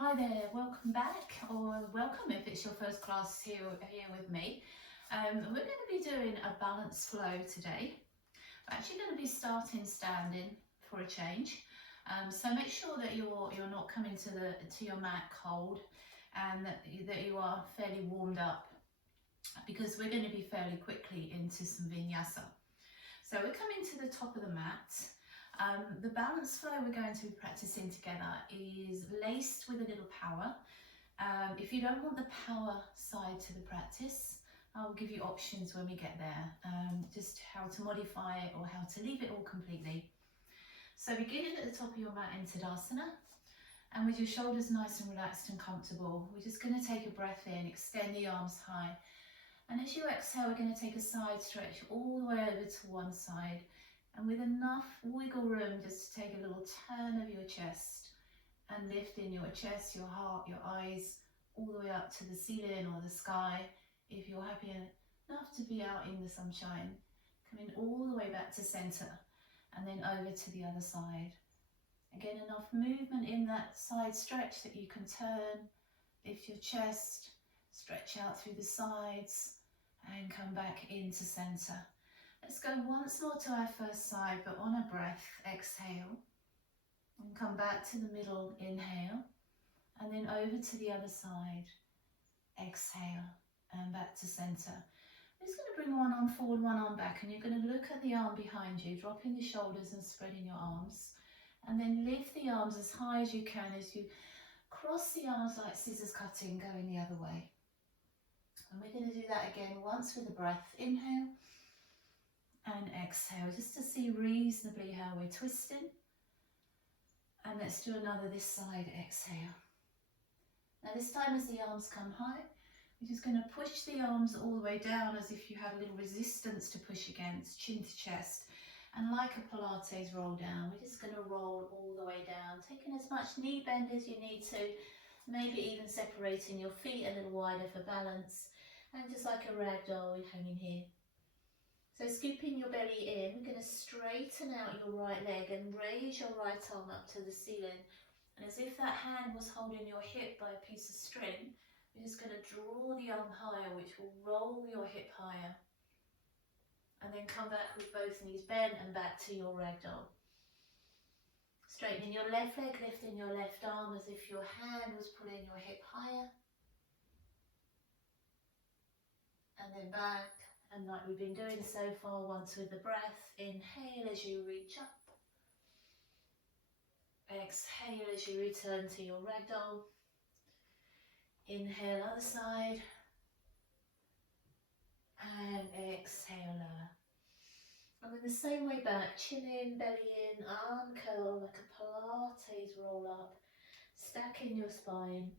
Hi there, welcome back, or welcome if it's your first class here with me. We're going to be doing a balance flow today. We're actually going to be starting standing for a change. So make sure that you're not coming to your mat cold, and that you are fairly warmed up, because we're going to be fairly quickly into some vinyasa. So we're coming to the top of the mat. The balance flow we're going to be practicing together is laced with a little power. If you don't want the power side to the practice, I'll give you options when we get there, just how to modify it or how to leave it all completely. So beginning at the top of your mat in Tadasana, and with your shoulders nice and relaxed and comfortable, we're just going to take a breath in, extend the arms high, and as you exhale, we're going to take a side stretch all the way over to one side. And with enough wiggle room, just to take a little turn of your chest and lifting your chest, your heart, your eyes, all the way up to the ceiling or the sky. If you're happy enough to be out in the sunshine, coming all the way back to center and then over to the other side. Again, enough movement in that side stretch that you can turn, lift your chest, stretch out through the sides and come back into center. Let's go once more to our first side, but on a breath, exhale, and come back to the middle, inhale, and then over to the other side, exhale, and back to center. I'm just going to bring one arm forward, one arm back, and you're going to look at the arm behind you, dropping the shoulders and spreading your arms, and then lift the arms as high as you can as you cross the arms like scissors cutting, going the other way. And we're going to do that again once with a breath, inhale, and exhale, just to see reasonably how we're twisting. And let's do another this side, exhale. Now this time as the arms come high, we're just going to push the arms all the way down as if you had a little resistance to push against, chin to chest. And like a Pilates roll down, we're just going to roll all the way down, taking as much knee bend as you need to, maybe even separating your feet a little wider for balance. And just like a ragdoll, we're hanging here. So scooping your belly in, we're going to straighten out your right leg and raise your right arm up to the ceiling. And as if that hand was holding your hip by a piece of string, we're just going to draw the arm higher, which will roll your hip higher. And then come back with both knees bent and back to your ragdoll. Straightening your left leg, lifting your left arm as if your hand was pulling your hip higher. And then back. And like we've been doing so far, once with the breath, inhale as you reach up. Exhale as you return to your ragdoll. Inhale, other side. And exhale, lower. And then the same way back, chin in, belly in, arm curl like a Pilates roll up. Stacking your spine.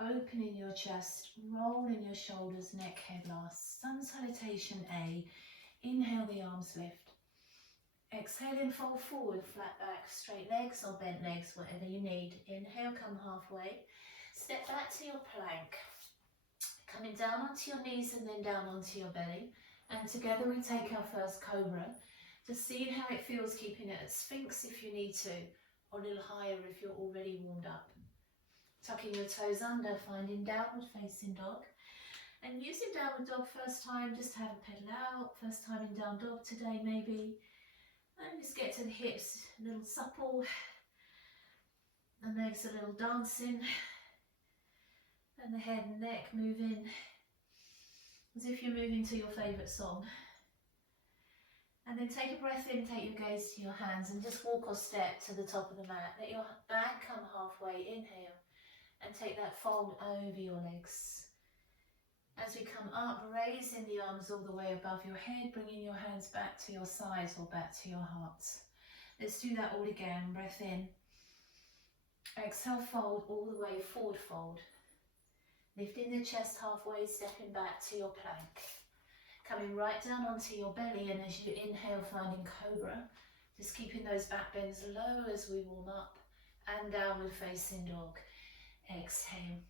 Opening your chest, rolling your shoulders, neck, head last. Sun salutation A. Inhale, the arms lift. Exhaling, fold forward, flat back, straight legs or bent legs, whatever you need. Inhale, come halfway. Step back to your plank. Coming down onto your knees and then down onto your belly. And together we take our first Cobra. Just seeing how it feels, keeping it at Sphinx if you need to, or a little higher if you're already warmed up. Tucking your toes under, finding downward facing dog. And using downward dog first time, just have a pedal out. First time in down dog today maybe. And just get to the hips, a little supple. The legs a little dancing. And the head and neck moving. As if you're moving to your favourite song. And then take a breath in, take your gaze to your hands and just walk or step to the top of the mat. Let your back come halfway, inhale. And take that fold over your legs. As we come up, raising the arms all the way above your head, bringing your hands back to your sides or back to your hearts. Let's do that all again. Breath in. Exhale, fold all the way, forward fold. Lifting the chest halfway, stepping back to your plank. Coming right down onto your belly, and as you inhale, finding Cobra. Just keeping those back bends low as we warm up. And downward facing dog. Exhale.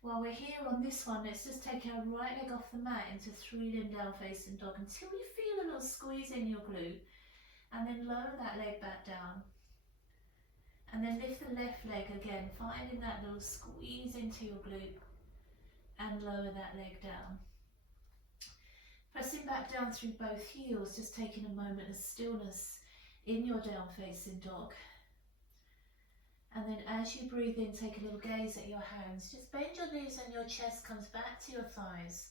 While we're here on this one, let's just take our right leg off the mat into 3-limb down facing dog until you feel a little squeeze in your glute, and then lower that leg back down. And then lift the left leg again, finding that little squeeze into your glute and lower that leg down. Pressing back down through both heels, just taking a moment of stillness in your down facing dog. And then as you breathe in, take a little gaze at your hands. Just bend your knees and your chest comes back to your thighs.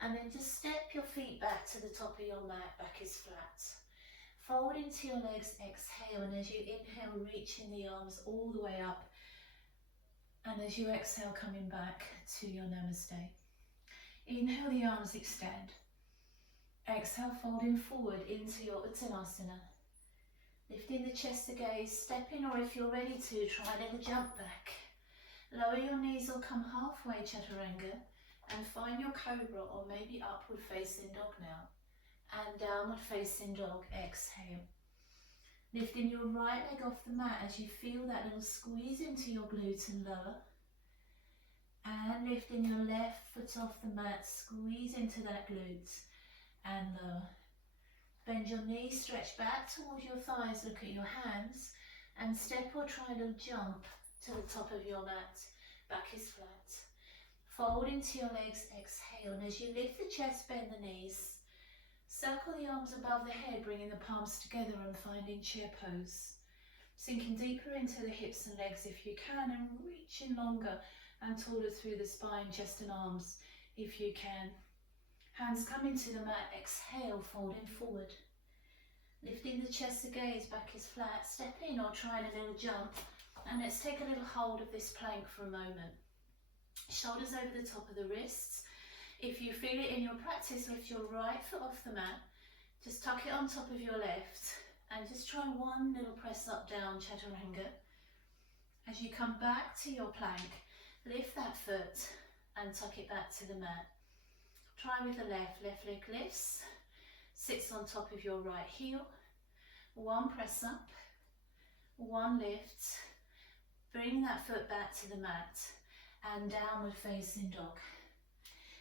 And then just step your feet back to the top of your mat, back is flat. Fold into your legs, exhale, and as you inhale, reaching the arms all the way up. And as you exhale, coming back to your namaste. Inhale, the arms extend. Exhale, folding forward into your Uttanasana. Lifting the chest to gaze, stepping, or if you're ready to, try a little jump back. Lower your knees or come halfway, Chaturanga, and find your Cobra or maybe upward facing dog now. And downward facing dog, exhale. Lifting your right leg off the mat as you feel that little squeeze into your glute and lower. And lifting your left foot off the mat, squeeze into that glute and lower. Bend your knees, stretch back towards your thighs, look at your hands, and step or try to jump to the top of your mat. Back is flat. Fold into your legs, exhale, and as you lift the chest, bend the knees. Circle the arms above the head, bringing the palms together and finding chair pose. Sinking deeper into the hips and legs if you can, and reaching longer and taller through the spine, chest and arms if you can. Hands come into the mat, exhale, folding forward. Lifting the chest to gaze, back is flat, step in or try a little jump. And let's take a little hold of this plank for a moment. Shoulders over the top of the wrists. If you feel it in your practice, lift your right foot off the mat. Just tuck it on top of your left. And just try one little press up, down, Chaturanga. As you come back to your plank, lift that foot and tuck it back to the mat. Try with the left leg lifts, sits on top of your right heel. One press up, one lift, bring that foot back to the mat and downward facing dog.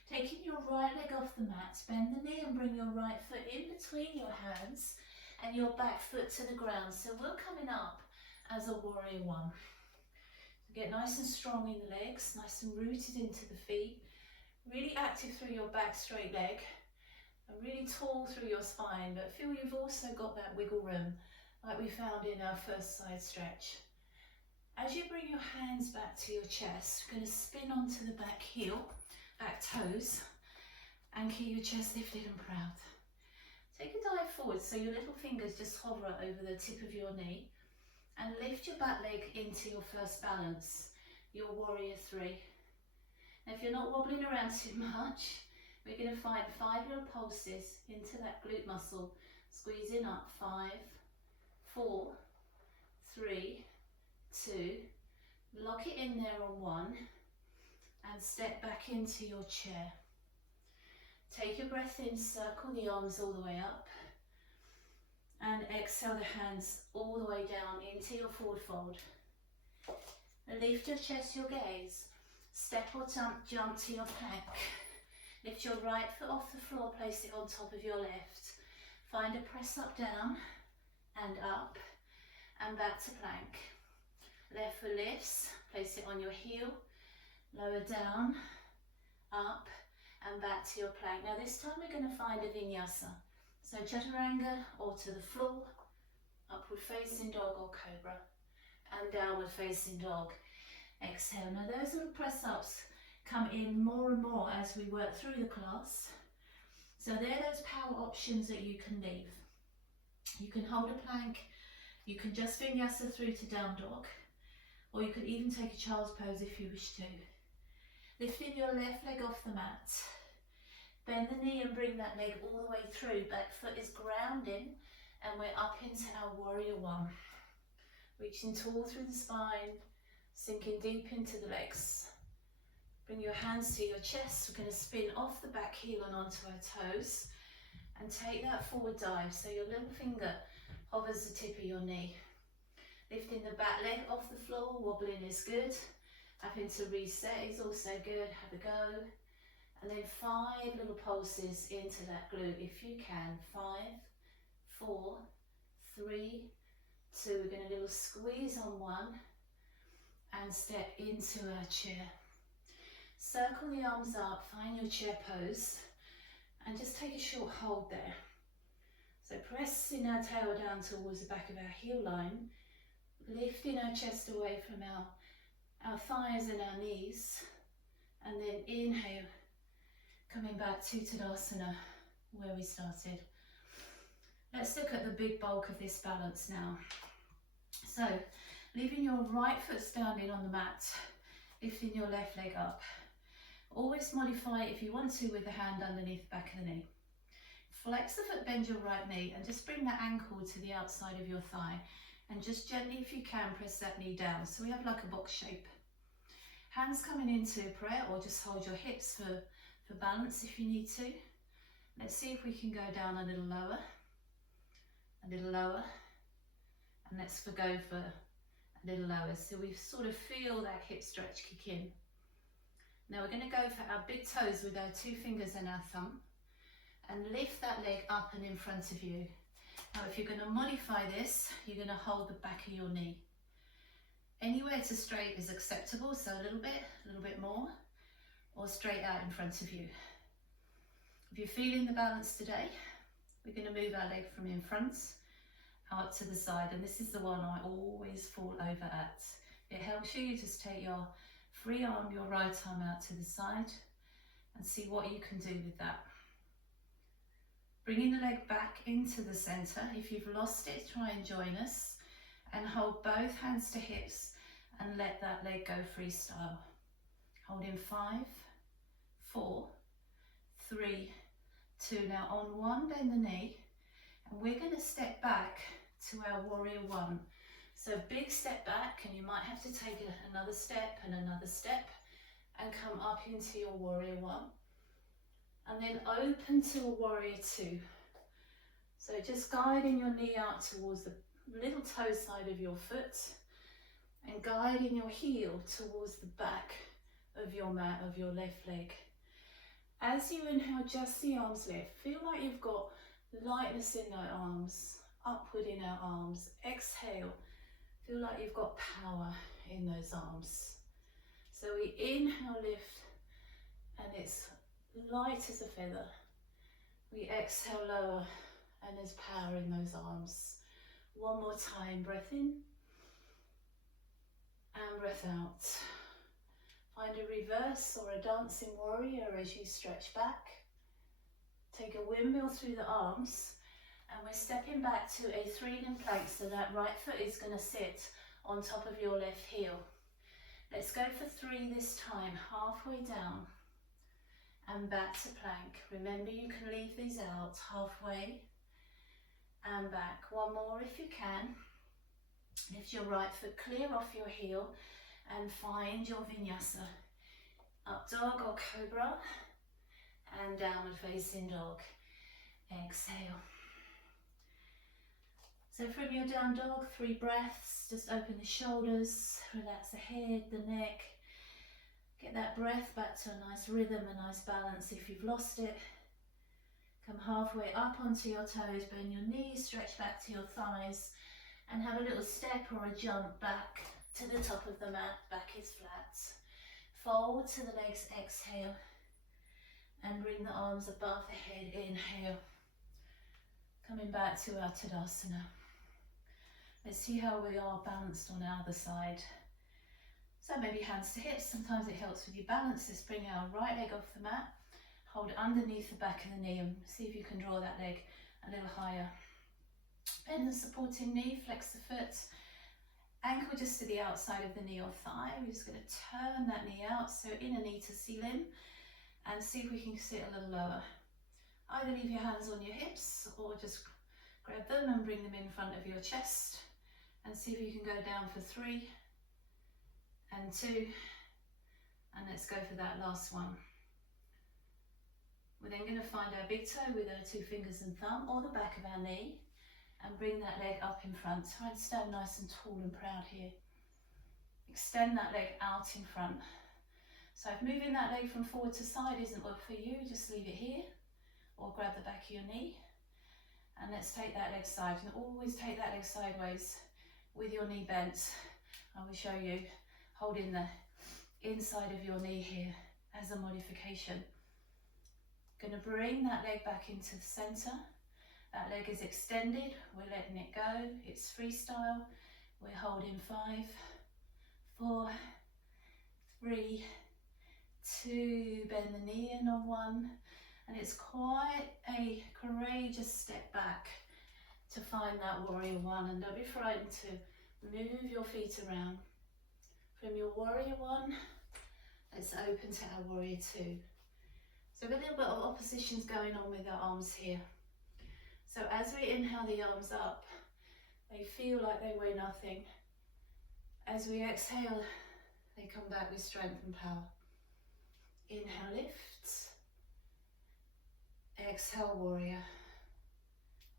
Taking your right leg off the mat, bend the knee and bring your right foot in between your hands and your back foot to the ground. So we're coming up as a warrior one. Get nice and strong in the legs, nice and rooted into the feet. Really active through your back straight leg and really tall through your spine, but feel you've also got that wiggle room like we found in our first side stretch. As you bring your hands back to your chest, you're going to spin onto the back heel, back toes, and keep your chest lifted and proud. Take a dive forward so your little fingers just hover over the tip of your knee and lift your back leg into your first balance, your warrior three. Now, if you're not wobbling around too much, we're going to find 5 little pulses into that glute muscle, squeezing up. 5, 4, 3, 2, lock it in there on 1, and step back into your chair. Take your breath in, circle the arms all the way up, and exhale the hands all the way down into your forward fold. Lift your chest, your gaze. Step or jump to your plank. Lift your right foot off the floor, place it on top of your left. Find a press up, down, and up, and back to plank. Left foot lifts, place it on your heel, lower down, up, and back to your plank. Now this time we're going to find a vinyasa. So Chaturanga or to the floor, upward facing dog or Cobra, and downward facing dog. Exhale. Now those little press ups come in more and more as we work through the class. So they're those power options that you can leave. You can hold a plank, you can just vinyasa through to down dog, or you could even take a child's pose if you wish to. Lifting your left leg off the mat. Bend the knee and bring that leg all the way through. Back foot is grounding and we're up into our warrior one. Reaching tall through the spine, sinking deep into the legs. Bring your hands to your chest. We're going to spin off the back heel and onto our toes. And take that forward dive so your little finger hovers the tip of your knee. Lifting the back leg off the floor, wobbling is good. Up into reset is also good, have a go. And then 5 little pulses into that glute if you can. 5, 4, 3, 2. We're going to little squeeze on 1 and step into our chair. Circle the arms up, find your chair pose, and just take a short hold there. So pressing our tail down towards the back of our heel line, lifting our chest away from our thighs and our knees, and then inhale, coming back to Tadasana, where we started. Let's look at the big bulk of this balance now. So, leaving your right foot standing on the mat, lifting your left leg up. Always modify it if you want to with the hand underneath the back of the knee. Flex the foot, bend your right knee, and just bring that ankle to the outside of your thigh. And just gently, if you can, press that knee down. So we have like a box shape. Hands coming into prayer, or just hold your hips for balance if you need to. Let's see if we can go down a little lower, and let's go for a little lower. So we sort of feel that hip stretch kick in. Now we're going to go for our big toes with our 2 fingers and our thumb, and lift that leg up and in front of you. Now if you're going to modify this, you're going to hold the back of your knee. Anywhere to straight is acceptable, so a little bit more, or straight out in front of you. If you're feeling the balance today, we're going to move our leg from in front out to the side, and this is the one I always fall over at. It helps you just take your free arm, your right arm out to the side, and see what you can do with that. Bringing the leg back into the centre. If you've lost it, try and join us, and hold both hands to hips and let that leg go freestyle. Hold in 5, 4, 3, 2. Now on 1, bend the knee, and we're going to step back to our warrior 1. So big step back, and you might have to take another step and another step, and come up into your warrior 1. And then open to a warrior 2. So just guiding your knee out towards the little toe side of your foot, and guiding your heel towards the back of your mat, of your left leg. As you inhale, just the arms lift. Feel like you've got lightness in our arms, upward in our arms. Exhale, feel like you've got power in those arms. So we inhale, lift, and it's light as a feather. We exhale, lower, and there's power in those arms. One more time, breath in and breath out. Find a reverse or a dancing warrior as you stretch back. Take a windmill through the arms, and we're stepping back to a 3-limb plank, so that right foot is going to sit on top of your left heel. Let's go for 3 this time, halfway down and back to plank. Remember, you can leave these out halfway and back. One more if you can. Lift your right foot clear off your heel and find your vinyasa. Up dog or cobra, and downward facing dog. Exhale. So from your down dog, 3 breaths. Just open the shoulders, relax the head, the neck. Get that breath back to a nice rhythm, a nice balance if you've lost it. Come halfway up onto your toes, bend your knees, stretch back to your thighs, and have a little step or a jump back to the top of the mat. Back is flat. Fold to the legs, exhale, and bring the arms above the head, inhale. Coming back to our Tadasana. Let's see how we are balanced on our other side. So maybe hands to hips, sometimes it helps with your balance. Let's bring our right leg off the mat, hold underneath the back of the knee, and see if you can draw that leg a little higher. Bend the supporting knee, flex the foot, ankle just to the outside of the knee or thigh. We're just going to turn that knee out, so inner knee to ceiling, and see if we can sit a little lower. Either leave your hands on your hips, or just grab them and bring them in front of your chest, and see if you can go down for 3 and 2, and let's go for that last one. We're then going to find our big toe with our 2 fingers and thumb, or the back of our knee, and bring that leg up in front. Try and stand nice and tall and proud here. Extend that leg out in front. So if moving that leg from forward to side isn't work for you, just leave it here, or grab the back of your knee, and let's take that leg side. And always take that leg sideways with your knee bent. I will show you holding the inside of your knee here as a modification. Going to bring that leg back into the center. That leg is extended, we're letting it go, it's freestyle. We're holding 5, 4, 3, 2, bend the knee in on 1, and it's quite a courageous step back to find that warrior 1, and don't be frightened to move your feet around. From your warrior 1, let's open to our warrior 2. So a little bit of oppositions going on with our arms here. So as we inhale the arms up, they feel like they weigh nothing. As we exhale, they come back with strength and power. Inhale, lift. Exhale, warrior.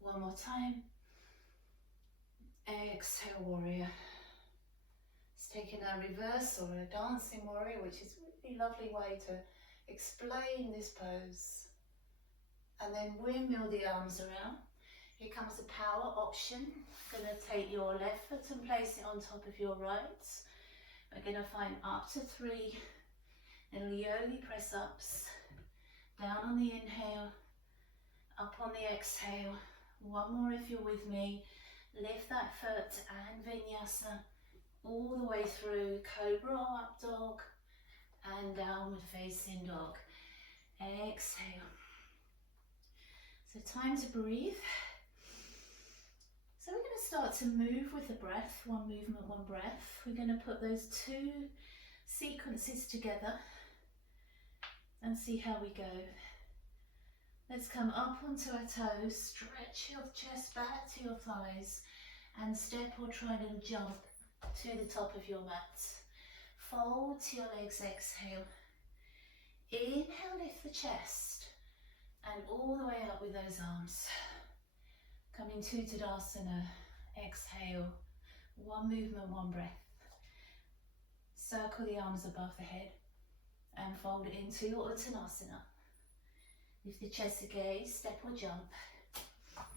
One more time. Exhale, warrior. It's taking a reverse or a dancing warrior, which is a really lovely way to explain this pose. And then windmill the arms around. Here comes the power option. Going to take your left foot and place it on top of your right. We're going to find up to 3 little yogi press ups. Down on the inhale, up on the exhale. One more if you're with me. Lift that foot and vinyasa all the way through Cobra or up dog and downward facing dog. Exhale. So time to breathe. So we're going to start to move with the breath, one movement, one breath. We're going to put those 2 sequences together and see how we go. Let's come up onto our toes, stretch your chest back to your thighs and step or try and jump to the top of your mat. Fold to your legs, exhale. Inhale, lift the chest and all the way up with those arms. Coming to Tadasana, exhale, one movement, one breath. Circle the arms above the head and fold it into your Uttanasana. Lift the chest, gaze, step or jump.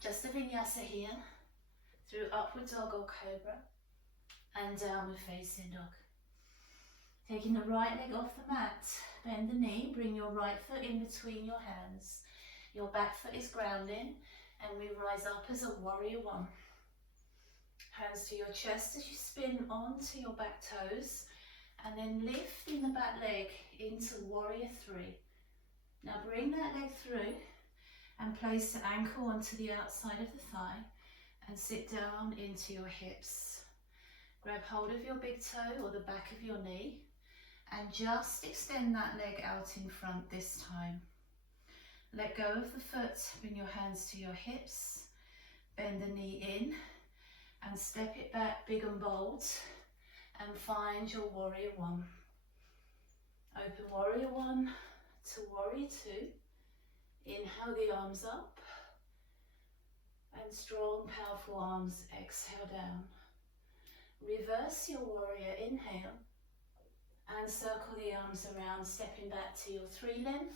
Just a vinyasa here, through upward dog or cobra and downward facing dog. Taking the right leg off the mat, bend the knee, bring your right foot in between your hands. Your back foot is grounding and we rise up as a warrior 1. Hands to your chest as you spin onto your back toes and then lifting the back leg into warrior 3. Now bring that leg through and place the ankle onto the outside of the thigh and sit down into your hips. Grab hold of your big toe or the back of your knee and just extend that leg out in front this time. Let go of the foot, bring your hands to your hips, bend the knee in and step it back big and bold and find your warrior 1. Open warrior 1 to warrior 2. Inhale the arms up and strong powerful arms, exhale down. Reverse your warrior, inhale and circle the arms around, stepping back to your 3 limb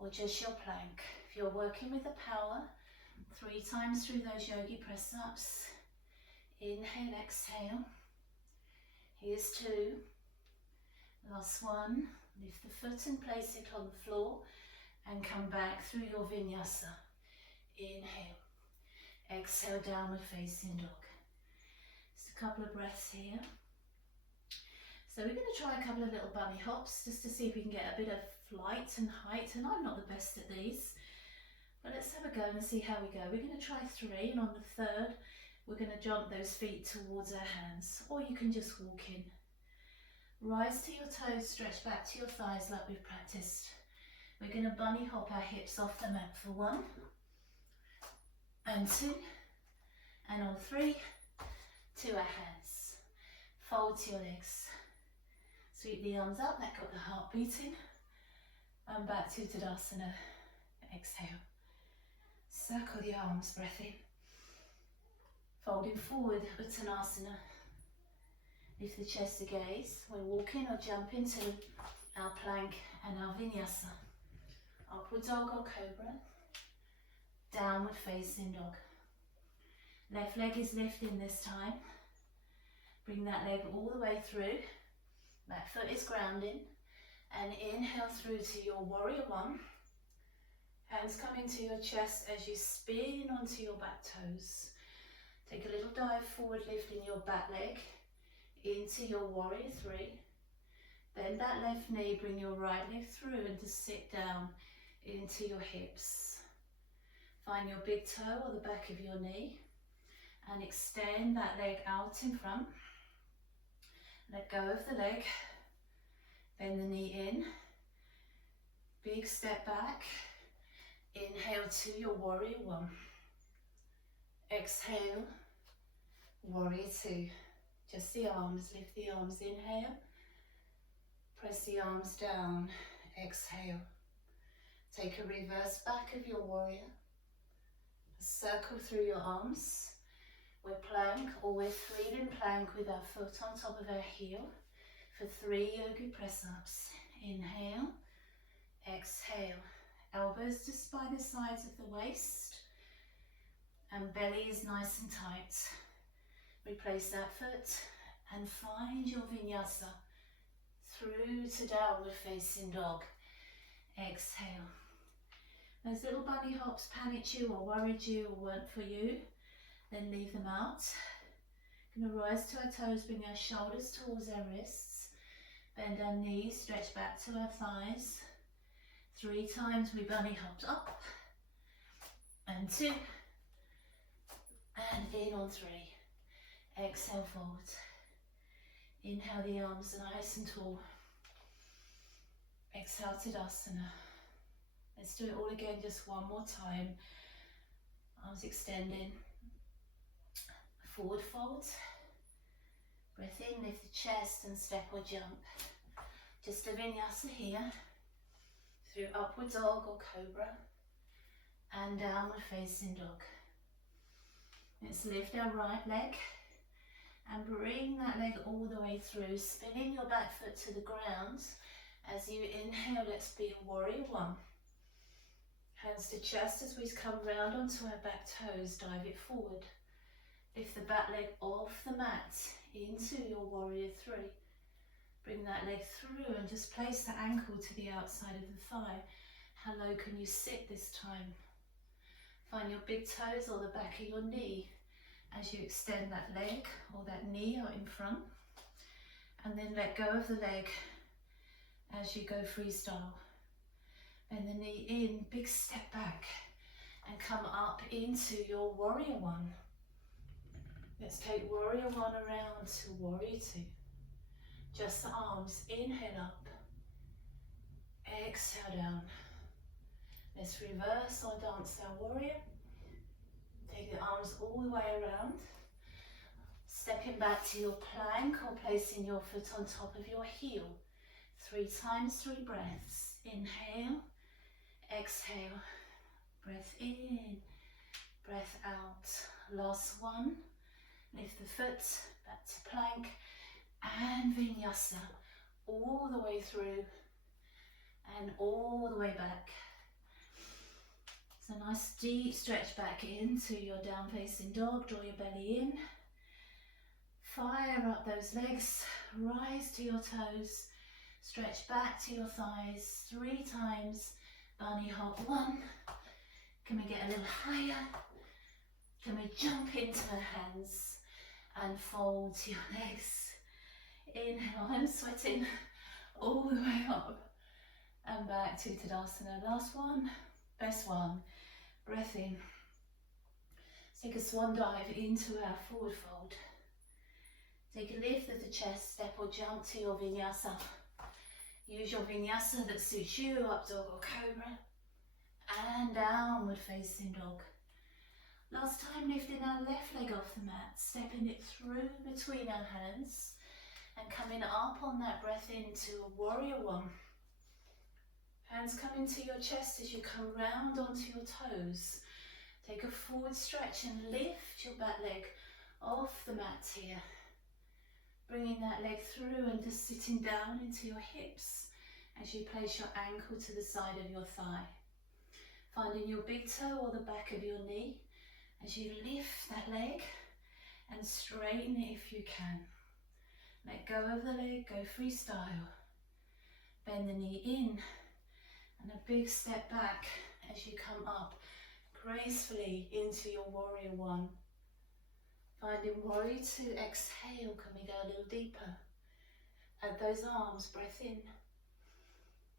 or just your plank. If you're working with the power, 3 times through those yogi press ups. Inhale, exhale. Here's 2. Last one. Lift the foot and place it on the floor and come back through your vinyasa. Inhale. Exhale, downward facing dog. Just a couple of breaths here. So we're going to try a couple of little bunny hops just to see if we can get a bit of flight and height, and I'm not the best at these, but let's have a go and see how we go. We're going to try 3 and on the 3rd we're going to jump those feet towards our hands, or you can just walk in. Rise to your toes, stretch back to your thighs like we've practiced. We're going to bunny hop our hips off the mat for 1 and 2 and on 3 to our hands. Fold to your legs. Sweep the arms up, that got the heart beating. And back to Tadasana. Exhale. Circle the arms, breath in. Folding forward, Uttanasana. Lift the chest to gaze. We're walking or jump into our plank and our vinyasa. Upward dog or cobra. Downward facing dog. Left leg is lifting this time. Bring that leg all the way through. That foot is grounding. And inhale through to your warrior one. Hands come into your chest as you spin onto your back toes. Take a little dive forward, lifting your back leg into your warrior three. Bend that left knee, bring your right leg through and just sit down into your hips. Find your big toe or the back of your knee and extend that leg out in front. Let go of the leg. Bend the knee in, big step back, inhale to your warrior one, exhale, warrior two, just the arms, lift the arms, inhale, press the arms down, exhale, take a reverse back of your warrior, a circle through your arms, we're plank or we're three in plank with our foot on top of our heel, for 3 yogi press-ups. Inhale, exhale, elbows just by the sides of the waist and belly is nice and tight. Replace that foot and find your vinyasa through to downward facing dog. Exhale. Those little bunny hops panicked you or worried you or weren't for you, then leave them out. Going to rise to our toes, bring our shoulders towards our wrists. Bend our knees, stretch back to our thighs. 3 times we bunny hopped up. And 2. And in on 3. Exhale, forward. Inhale, the arms nice and tall. Exhale, Tadasana. Let's do it all again, just one more time. Arms extending. Forward fold. Breath in, lift the chest and step or jump. Just a vinyasa here. Through upward dog or cobra. And downward facing dog. Let's lift our right leg. And bring that leg all the way through. Spinning your back foot to the ground. As you inhale, let's be a warrior one. Hands to chest as we come round onto our back toes. Dive it forward. Lift the back leg off the mat into your warrior three. Bring that leg through and just place the ankle to the outside of the thigh. How low can you sit this time? Find your big toes or the back of your knee as you extend that leg or that knee out in front. And then let go of the leg as you go freestyle. Bend the knee in, big step back and come up into your warrior one. Let's take warrior one around to warrior two. Just the arms, inhale up, exhale down. Let's reverse or dance our warrior. Take the arms all the way around. Stepping back to your plank or placing your foot on top of your heel. 3 times, 3 breaths. Inhale, exhale, breath in, breath out. Last one. Lift the foot back to plank and vinyasa all the way through and all the way back. So nice deep stretch back into your down facing dog. Draw your belly in. Fire up those legs. Rise to your toes. Stretch back to your thighs 3 times. Bunny hop 1. Can we get a little higher? Can we jump into our hands and fold to your legs? Inhale, I'm sweating all the way up and back to Tadasana. Last one, best one. Breath in. Let's take a swan dive into our forward fold. Take a lift of the chest, step or jump to your vinyasa. Use your vinyasa that suits you, up dog or cobra. And downward facing dog. Last time, lifting our left leg off the mat, stepping it through between our hands and coming up on that breath into a warrior one. Hands come into your chest as you come round onto your toes. Take a forward stretch and lift your back leg off the mat here. Bringing that leg through and just sitting down into your hips as you place your ankle to the side of your thigh. Finding your big toe or the back of your knee as you lift that leg and straighten it if you can. Let go of the leg, go freestyle. Bend the knee in and a big step back as you come up gracefully into your warrior one. Finding warrior two, exhale, can we go a little deeper? Add those arms, breath in.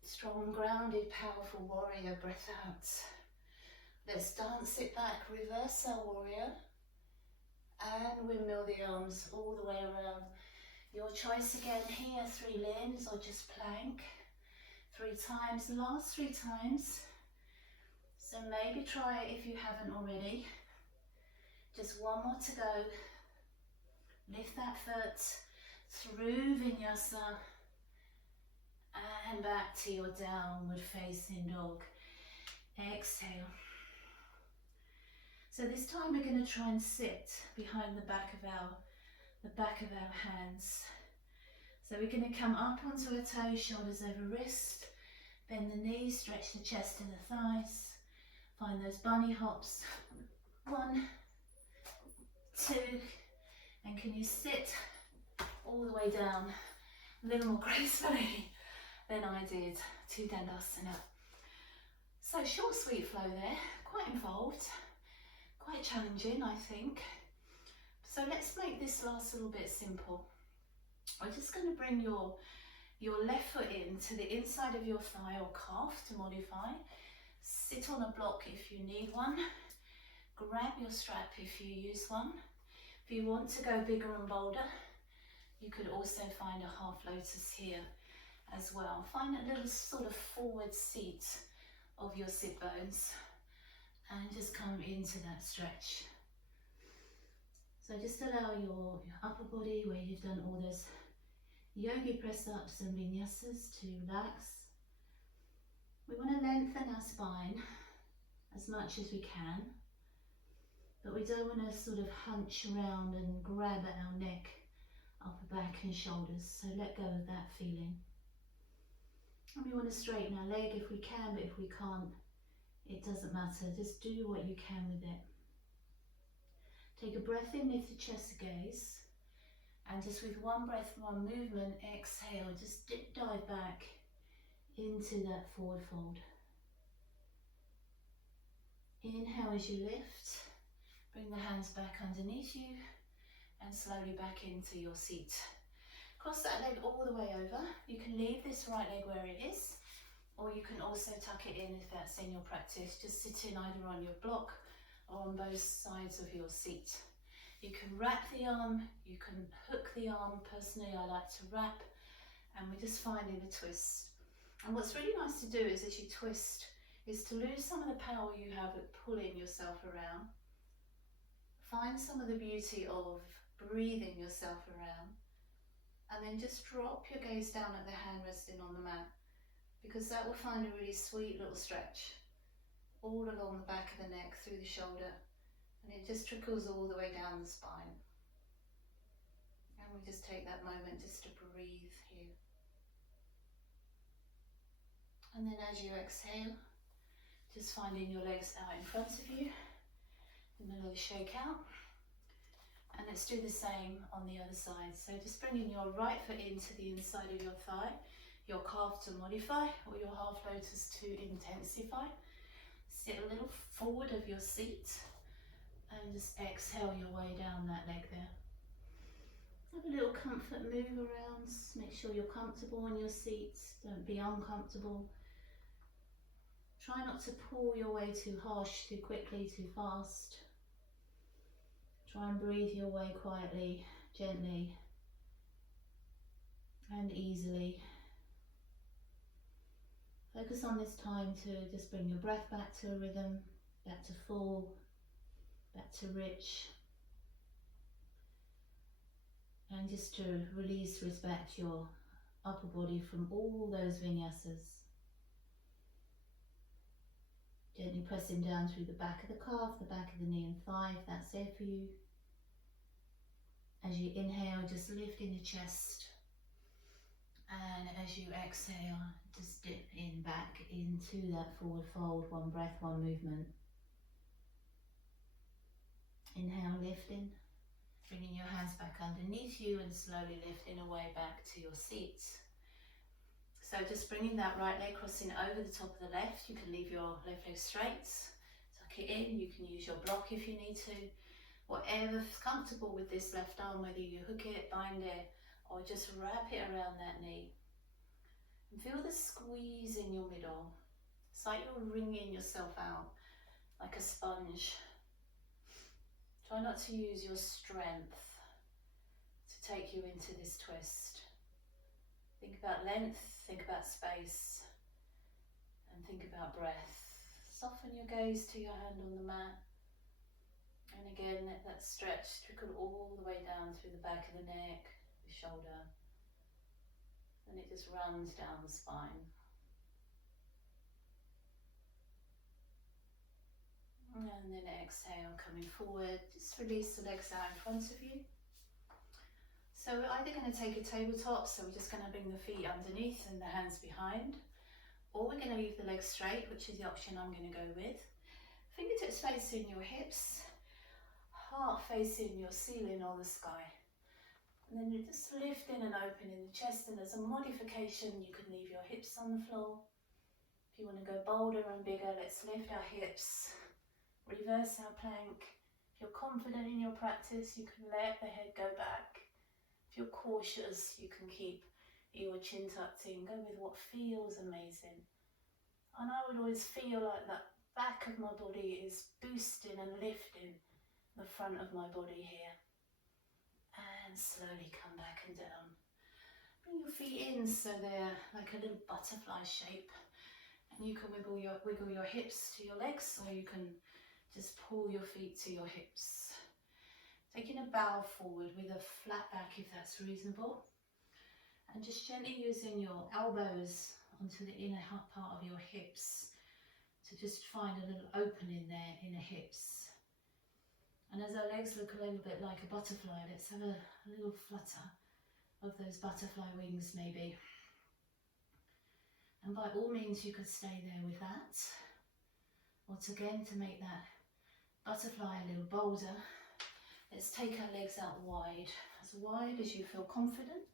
Strong, grounded, powerful warrior, breath out. Let's dance it back, reverse our warrior. And windmill the arms all the way around. Your choice again here, 3 limbs or just plank. 3 times, last 3 times. So maybe try it if you haven't already. Just 1 more to go. Lift that foot through Vinyasa and back to your downward facing dog. Exhale. So this time we're going to try and sit behind the back of our hands. So we're going to come up onto a toe, shoulders over wrist, bend the knees, stretch the chest and the thighs. Find those bunny hops. 1, 2, and can you sit all the way down a little more gracefully than I did to Tadasana. So short, sweet flow there, quite involved, quite challenging, I think. So let's make this last little bit simple. We're just going to bring your left foot in to the inside of your thigh or calf to modify. Sit on a block if you need one. Grab your strap if you use one. If you want to go bigger and bolder, you could also find a half lotus here as well. Find a little sort of forward seat of your sit bones and just come into that stretch. So just allow your upper body, where you've done all those yogi press ups and vinyasas, to relax. We want to lengthen our spine as much as we can, but we don't want to sort of hunch around and grab at our neck, upper back and shoulders. So let go of that feeling. And we want to straighten our leg if we can, but if we can't, it doesn't matter. Just do what you can with it. Take a breath in, lift the chest gaze, and just with 1 breath, 1 movement, exhale, just dive back into that forward fold. Inhale as you lift, bring the hands back underneath you and slowly back into your seat. Cross that leg all the way over. You can leave this right leg where it is, or you can also tuck it in if that's in your practice. Just sit in either on your block or on both sides of your seat. You can wrap the arm, you can hook the arm. Personally, I like to wrap, and we're just finding the twist. And what's really nice to do is, as you twist, is to lose some of the power you have at pulling yourself around. Find some of the beauty of breathing yourself around, and then just drop your gaze down at the hand resting on the mat, because that will find a really sweet little stretch all along the back of the neck, through the shoulder, and it just trickles all the way down the spine. And we just take that moment just to breathe here. And then as you exhale, just finding your legs out in front of you, in the little shake out. And let's do the same on the other side. So just bringing your right foot into the inside of your thigh, your calf to modify, or your half lotus to intensify. Sit a little forward of your seat and just exhale your way down that leg there. Have a little comfort move around. Make sure you're comfortable in your seat. Don't be uncomfortable. Try not to pull your way too harsh, too quickly, too fast. Try and breathe your way quietly, gently and easily. Focus on this time to just bring your breath back to a rhythm, back to full, back to rich. And just to release, respect your upper body from all those vinyasas. Gently pressing down through the back of the calf, the back of the knee and thigh, if that's there for you. As you inhale, just lifting the chest. And as you exhale, just dip in back into that forward fold. 1 breath, 1 movement. Inhale, lifting. Bringing your hands back underneath you and slowly lifting away back to your seat. So just bringing that right leg crossing over the top of the left. You can leave your left leg straight, tuck it in. You can use your block if you need to. Whatever's comfortable with this left arm, whether you hook it, bind it, or just wrap it around that knee. And feel the squeeze in your middle. It's like you're wringing yourself out like a sponge. Try not to use your strength to take you into this twist. Think about length, think about space, and think about breath. Soften your gaze to your hand on the mat. And again, let that stretch trickle all the way down through the back of the neck, the shoulder. And it just runs down the spine. And then exhale, coming forward. Just release the legs out in front of you. So we're either going to take a tabletop, so we're just going to bring the feet underneath and the hands behind, or we're going to leave the legs straight, which is the option I'm going to go with. Fingertips facing your hips, heart facing your ceiling or the sky. And then you're just lifting and opening the chest, and as a modification you can leave your hips on the floor. If you want to go bolder and bigger, let's lift our hips, reverse our plank. If you're confident in your practice, you can let the head go back. If you're cautious, you can keep your chin tucked in. Go with what feels amazing. And I would always feel like that back of my body is boosting and lifting the front of my body here. And slowly come back and down. Bring your feet in so they're like a little butterfly shape. And you can wiggle your hips to your legs, or you can just pull your feet to your hips. Taking a bow forward with a flat back if that's reasonable. And just gently using your elbows onto the inner part of your hips to just find a little opening there in the hips. And as our legs look a little bit like a butterfly, let's have a little flutter of those butterfly wings maybe. And by all means you could stay there with that. Once again, to make that butterfly a little bolder, let's take our legs out wide as you feel confident.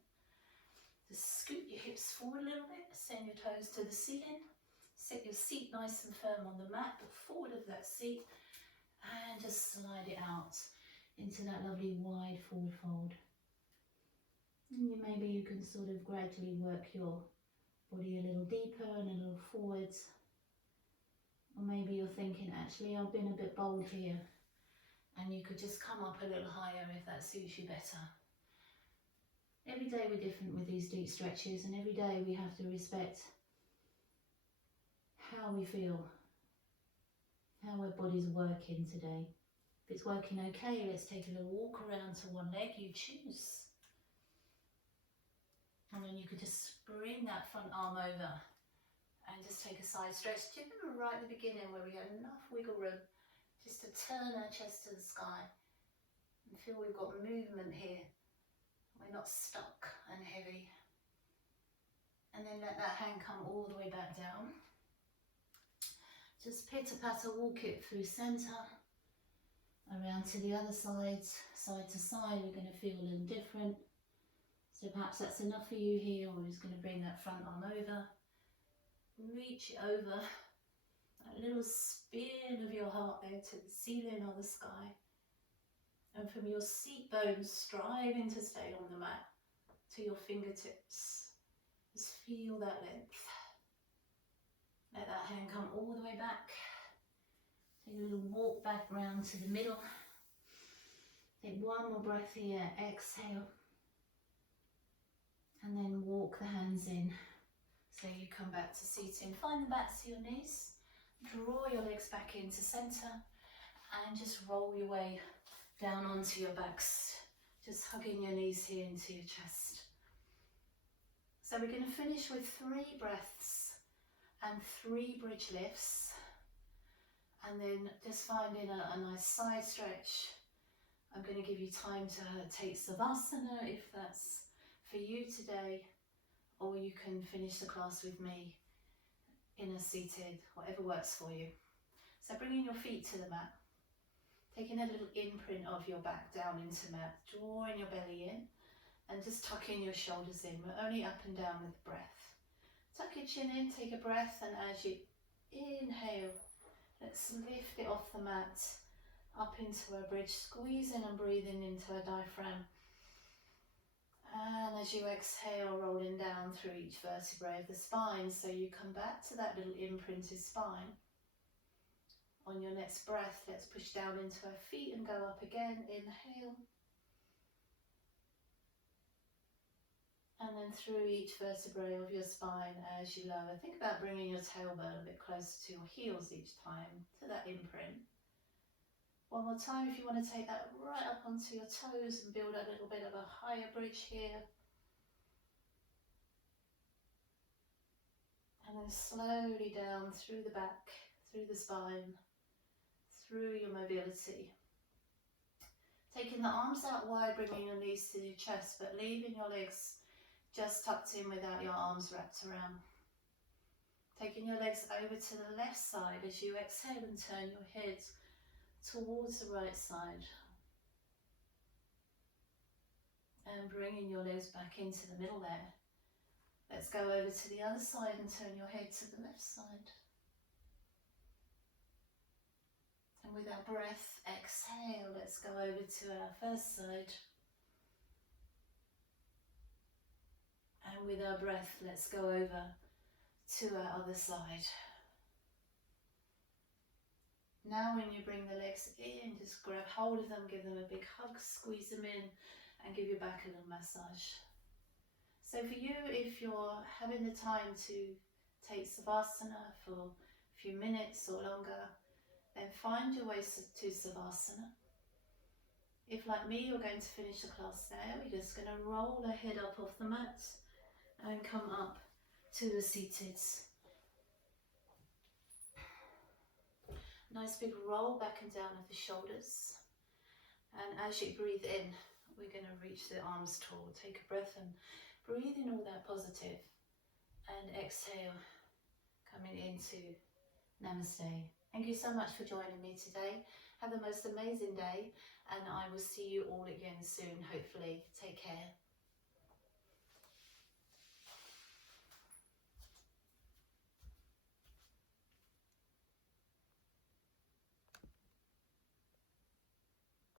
Just scoot your hips forward a little bit, send your toes to the ceiling, set your seat nice and firm on the mat, but forward of that seat, and just slide it out into that lovely wide forward fold. And maybe you can sort of gradually work your body a little deeper and a little forwards. Or maybe you're thinking, actually, I've been a bit bold here. And you could just come up a little higher if that suits you better. Every day we're different with these deep stretches, and every day we have to respect how we feel, how our body's working today. If it's working okay, let's take a little walk around to one leg, you choose. And then you could just bring that front arm over and just take a side stretch. Do you remember right at the beginning where we had enough wiggle room just to turn our chest to the sky and feel we've got movement here. We're not stuck and heavy. And then let that hand come all the way back down. Just pitter-patter walk it through centre, around to the other side, side to side. We're going to feel a little different. So perhaps that's enough for you here. We're just going to bring that front arm over. Reach it over. A little spin of your heart there to the ceiling or the sky. And from your seat bones, striving to stay on the mat, to your fingertips. Just feel that length. Let that hand come all the way back. Take a little walk back round to the middle. Take one more breath here. Exhale. And then walk the hands in. So you come back to seating. Find the backs of your knees. Draw your legs back into centre and just roll your way down onto your backs, just hugging your knees here into your chest. So we're going to finish with 3 breaths and 3 bridge lifts, and then just finding a nice side stretch. I'm going to give you time to take Tadasana if that's for you today, or you can finish the class with me in a seated, whatever works for you. So bringing your feet to the mat, Taking a little imprint of your back down into mat, drawing your belly in and just tucking your shoulders in. We're only up and down with breath. Tuck your chin in, take a breath, and as you inhale, let's lift it off the mat, up into a bridge, squeezing and breathing into a diaphragm. And as you exhale, rolling down through each vertebrae of the spine, so you come back to that little imprinted spine. On your next breath, let's push down into our feet and go up again. Inhale. And then through each vertebrae of your spine as you lower. Think about bringing your tailbone a bit closer to your heels each time, to that imprint. One more time if you want to take that right up onto your toes and build a little bit of a higher bridge here. And then slowly down through the back, through the spine, through your mobility. Taking the arms out wide, bringing your knees to your chest, but leaving your legs just tucked in without your arms wrapped around. Taking your legs over to the left side as you exhale and turn your head towards the right side. And bringing your legs back into the middle there. Let's go over to the other side and turn your head to the left side. And with our breath, exhale, let's go over to our first side. And with our breath, let's go over to our other side. Now when you bring the legs in, just grab hold of them, give them a big hug, squeeze them in, and give your back a little massage. So for you, if you're having the time to take Savasana for a few minutes or longer, then find your way to Savasana. If like me, you're going to finish the class there, we're just going to roll the head up off the mat and come up to the seated. Nice big roll back and down of the shoulders. And as you breathe in, we're going to reach the arms tall. Take a breath and breathe in all that positive. And exhale, coming into Namaste. Thank you so much for joining me today. Have the most amazing day, and I will see you all again soon, hopefully. Take care.